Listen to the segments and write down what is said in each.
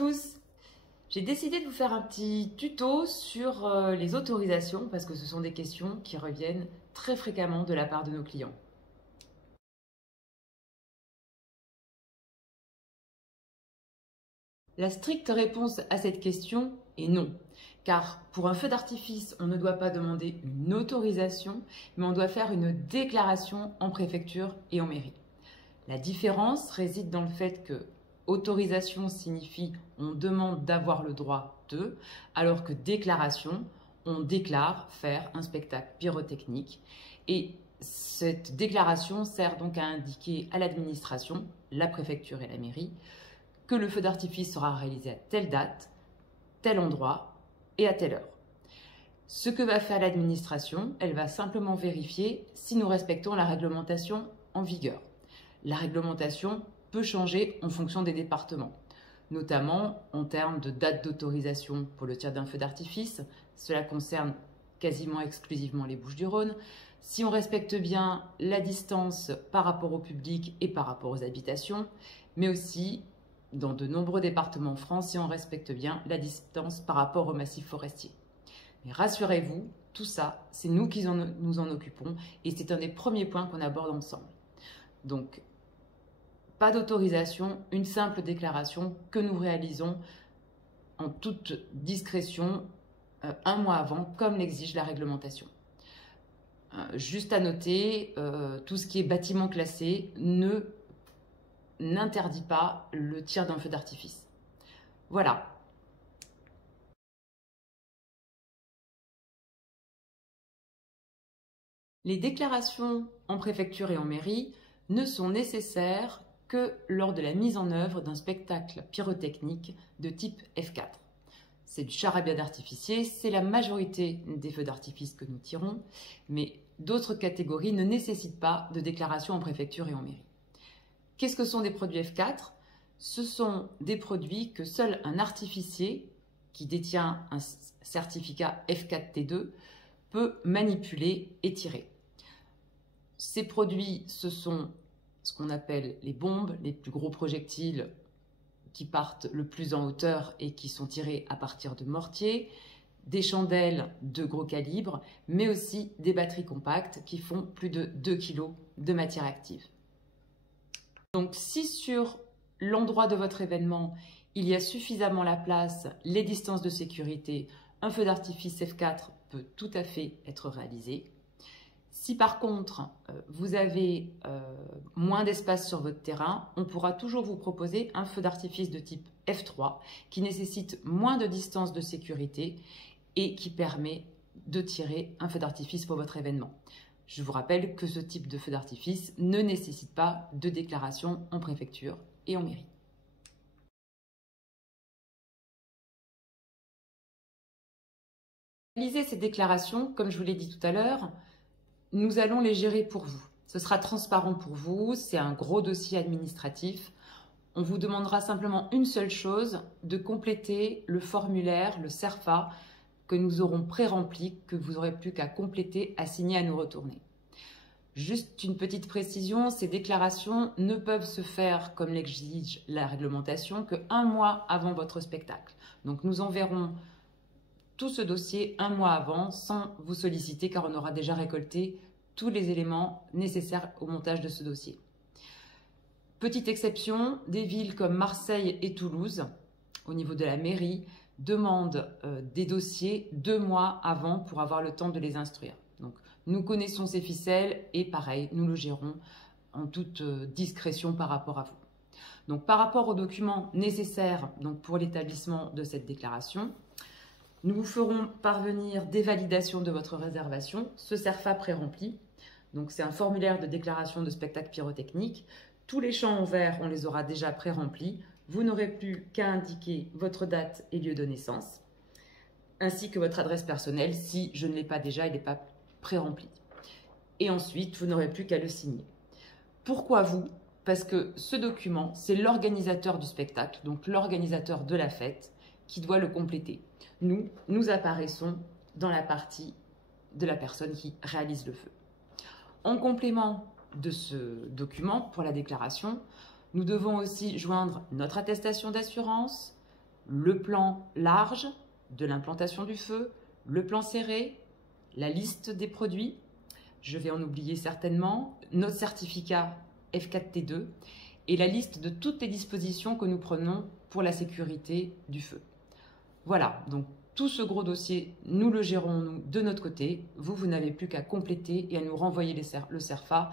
tous! J'ai décidé de vous faire un petit tuto sur les autorisations parce que ce sont des questions qui reviennent très fréquemment de la part de nos clients. La stricte réponse à cette question est non, car pour un feu d'artifice, on ne doit pas demander une autorisation, mais on doit faire une déclaration en préfecture et en mairie. La différence réside dans le fait que autorisation signifie on demande d'avoir le droit de, alors que déclaration, on déclare faire un spectacle pyrotechnique. Et cette déclaration sert donc à indiquer à l'administration, la préfecture et la mairie, que le feu d'artifice sera réalisé à telle date, tel endroit et à telle heure. Ce que va faire l'administration, elle va simplement vérifier si nous respectons la réglementation en vigueur. La réglementation peut changer en fonction des départements, notamment en termes de date d'autorisation pour le tir d'un feu d'artifice. Cela concerne quasiment exclusivement les Bouches-du-Rhône. Si on respecte bien la distance par rapport au public et par rapport aux habitations, mais aussi dans de nombreux départements en France, si on respecte bien la distance par rapport au massif forestier. Mais rassurez-vous, tout ça, c'est nous qui nous en occupons et c'est un des premiers points qu'on aborde ensemble. Donc, pas d'autorisation, une simple déclaration que nous réalisons en toute discrétion un mois avant, comme l'exige la réglementation. Juste à noter, tout ce qui est bâtiment classé n'interdit pas le tir d'un feu d'artifice. Voilà. Les déclarations en préfecture et en mairie ne sont nécessaires que lors de la mise en œuvre d'un spectacle pyrotechnique de type F4. C'est du charabia d'artificier, c'est la majorité des feux d'artifice que nous tirons, mais d'autres catégories ne nécessitent pas de déclaration en préfecture et en mairie. Qu'est-ce que sont des produits F4? Ce sont des produits que seul un artificier qui détient un certificat F4T2 peut manipuler et tirer. Ces produits, ce sont ce qu'on appelle les bombes, les plus gros projectiles qui partent le plus en hauteur et qui sont tirés à partir de mortiers, des chandelles de gros calibre, mais aussi des batteries compactes qui font plus de 2 kg de matière active. Donc si sur l'endroit de votre événement, il y a suffisamment la place, les distances de sécurité, un feu d'artifice F4 peut tout à fait être réalisé. Si par contre, vous avez moins d'espace sur votre terrain, on pourra toujours vous proposer un feu d'artifice de type F3 qui nécessite moins de distance de sécurité et qui permet de tirer un feu d'artifice pour votre événement. Je vous rappelle que ce type de feu d'artifice ne nécessite pas de déclaration en préfecture et en mairie. Réaliser ces déclarations, comme je vous l'ai dit tout à l'heure, nous allons les gérer pour vous. Ce sera transparent pour vous, c'est un gros dossier administratif. On vous demandera simplement une seule chose, de compléter le formulaire, le CERFA, que nous aurons pré-rempli, que vous n'aurez plus qu'à compléter, à signer, à nous retourner. Juste une petite précision, ces déclarations ne peuvent se faire, comme l'exige la réglementation, qu'un mois avant votre spectacle. Donc nous enverrons tout ce dossier un mois avant sans vous solliciter car on aura déjà récolté tous les éléments nécessaires au montage de ce dossier. Petite exception, des villes comme Marseille et Toulouse, au niveau de la mairie, demandent des dossiers 2 mois avant pour avoir le temps de les instruire. Donc nous connaissons ces ficelles et pareil, nous le gérons en toute discrétion par rapport à vous. Donc par rapport aux documents nécessaires donc, pour l'établissement de cette déclaration, nous vous ferons parvenir des validations de votre réservation, ce CERFA pré-rempli. Donc c'est un formulaire de déclaration de spectacle pyrotechnique. Tous les champs en vert, on les aura déjà pré-remplis. Vous n'aurez plus qu'à indiquer votre date et lieu de naissance, ainsi que votre adresse personnelle. Si je ne l'ai pas déjà, il n'est pas pré-rempli. Et ensuite, vous n'aurez plus qu'à le signer. Pourquoi vous? Parce que ce document, c'est l'organisateur du spectacle, donc l'organisateur de la fête, qui doit le compléter. Nous apparaissons dans la partie de la personne qui réalise le feu. En complément de ce document pour la déclaration, nous devons aussi joindre notre attestation d'assurance, le plan large de l'implantation du feu, le plan serré, la liste des produits, je vais en oublier certainement, notre certificat F4T2 et la liste de toutes les dispositions que nous prenons pour la sécurité du feu. Voilà, donc tout ce gros dossier, nous le gérons nous, de notre côté. Vous n'avez plus qu'à compléter et à nous renvoyer le CERFA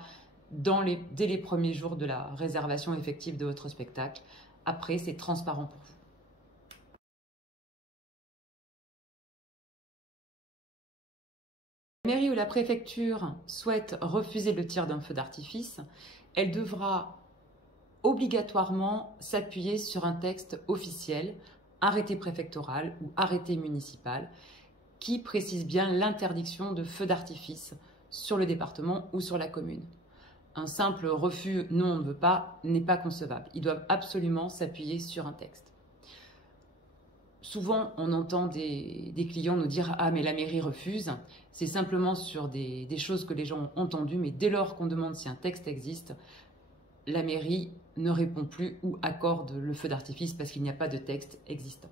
dès les premiers jours de la réservation effective de votre spectacle. Après, c'est transparent pour vous. La mairie ou la préfecture souhaite refuser le tir d'un feu d'artifice, elle devra obligatoirement s'appuyer sur un texte officiel, arrêté préfectoral ou arrêté municipal, qui précise bien l'interdiction de feux d'artifice sur le département ou sur la commune. Un simple refus « non, on ne veut pas » n'est pas concevable. Ils doivent absolument s'appuyer sur un texte. Souvent, on entend des clients nous dire « Ah, mais la mairie refuse ». C'est simplement sur des choses que les gens ont entendues, mais dès lors qu'on demande si un texte existe, la mairie ne répond plus ou accorde le feu d'artifice parce qu'il n'y a pas de texte existant.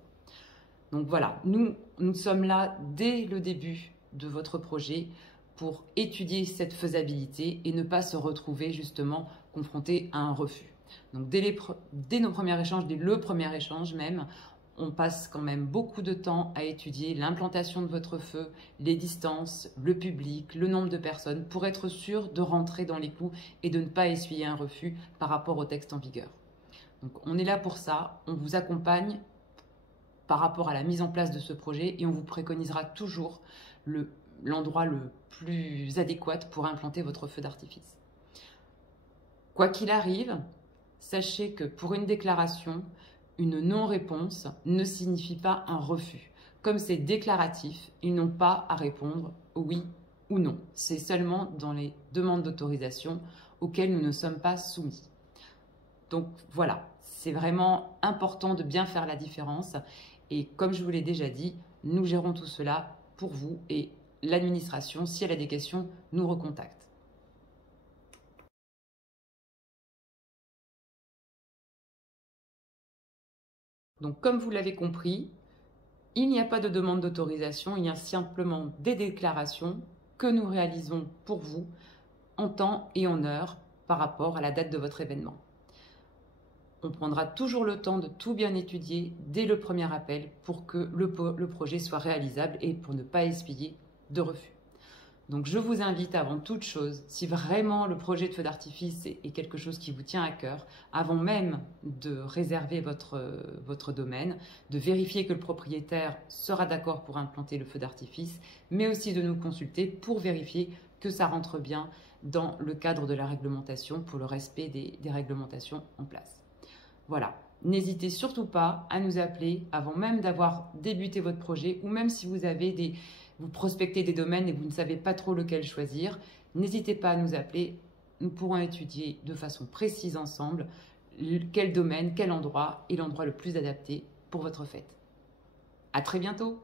Donc voilà, nous sommes là dès le début de votre projet pour étudier cette faisabilité et ne pas se retrouver justement confronté à un refus. Donc dès nos premiers échanges, dès le premier échange même, on passe quand même beaucoup de temps à étudier l'implantation de votre feu, les distances, le public, le nombre de personnes, pour être sûr de rentrer dans les clous et de ne pas essuyer un refus par rapport au texte en vigueur. Donc on est là pour ça, on vous accompagne par rapport à la mise en place de ce projet et on vous préconisera toujours l'endroit le plus adéquat pour implanter votre feu d'artifice. Quoi qu'il arrive, sachez que pour une déclaration, une non-réponse ne signifie pas un refus. Comme c'est déclaratif, ils n'ont pas à répondre oui ou non. C'est seulement dans les demandes d'autorisation auxquelles nous ne sommes pas soumis. Donc voilà, c'est vraiment important de bien faire la différence. Et comme je vous l'ai déjà dit, nous gérons tout cela pour vous et l'administration, si elle a des questions, nous recontacte. Donc, comme vous l'avez compris, il n'y a pas de demande d'autorisation, il y a simplement des déclarations que nous réalisons pour vous en temps et en heure par rapport à la date de votre événement. On prendra toujours le temps de tout bien étudier dès le premier appel pour que le projet soit réalisable et pour ne pas essuyer de refus. Donc je vous invite avant toute chose, si vraiment le projet de feu d'artifice est quelque chose qui vous tient à cœur, avant même de réserver votre domaine, de vérifier que le propriétaire sera d'accord pour implanter le feu d'artifice, mais aussi de nous consulter pour vérifier que ça rentre bien dans le cadre de la réglementation pour le respect des réglementations en place. Voilà. N'hésitez surtout pas à nous appeler avant même d'avoir débuté votre projet ou même si vous prospectez des domaines et vous ne savez pas trop lequel choisir, n'hésitez pas à nous appeler. Nous pourrons étudier de façon précise ensemble quel domaine, quel endroit est l'endroit le plus adapté pour votre fête. À très bientôt!